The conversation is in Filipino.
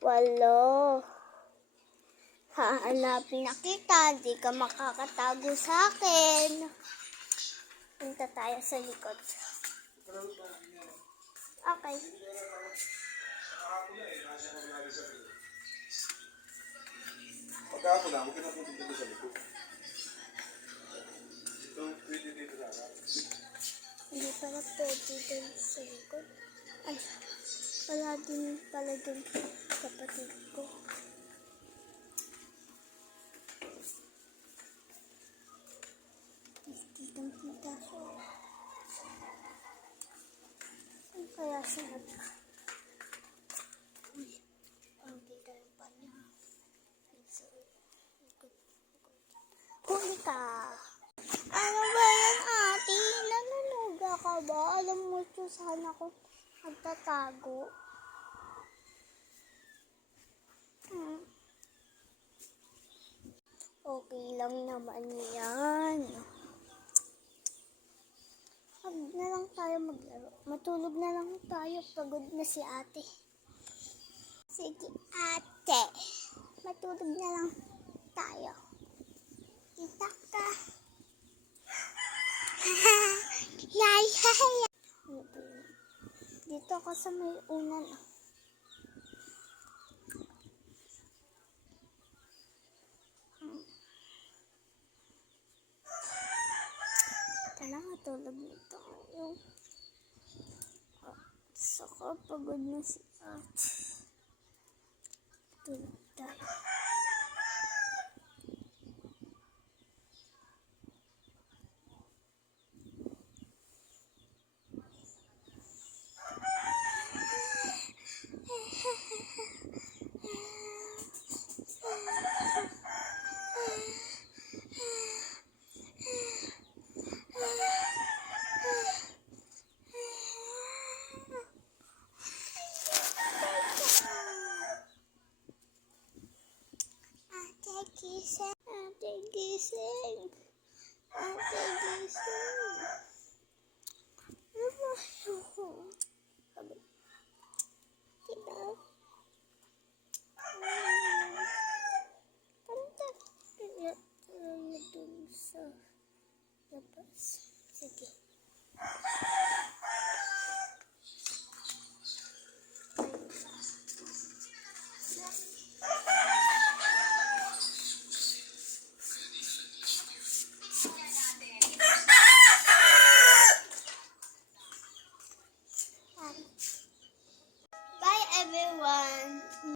8. Hahanapin na kita, di ka makakatago sa akin. Punta tayo sa likod. Okay. Pagkakapo lang, huwag ka na pupunta sa likod. Ito, pwede dito na. Hindi pala pwede dun sa likod. Ay, wala din pala dun kapatid ko. Kitang-kita siya. Saan kaya siya Uy, ang kita yung pa niya. Huli ka! Ano ba yan, ate? Nanunuga ka ba? Alam mo ito, sana ako magtatago. Okay lang naman yan. Huwag na lang tayo maglaro. Matulog na lang tayo. Pagod na si ate. Sige, ate. Matulog na lang tayo. Kita ka. Yay! Dito ako sa may unan. Tala, matulog nito. Saka pagod na si ate. Tulog tayo. Gising. Ate gising. Ate gising.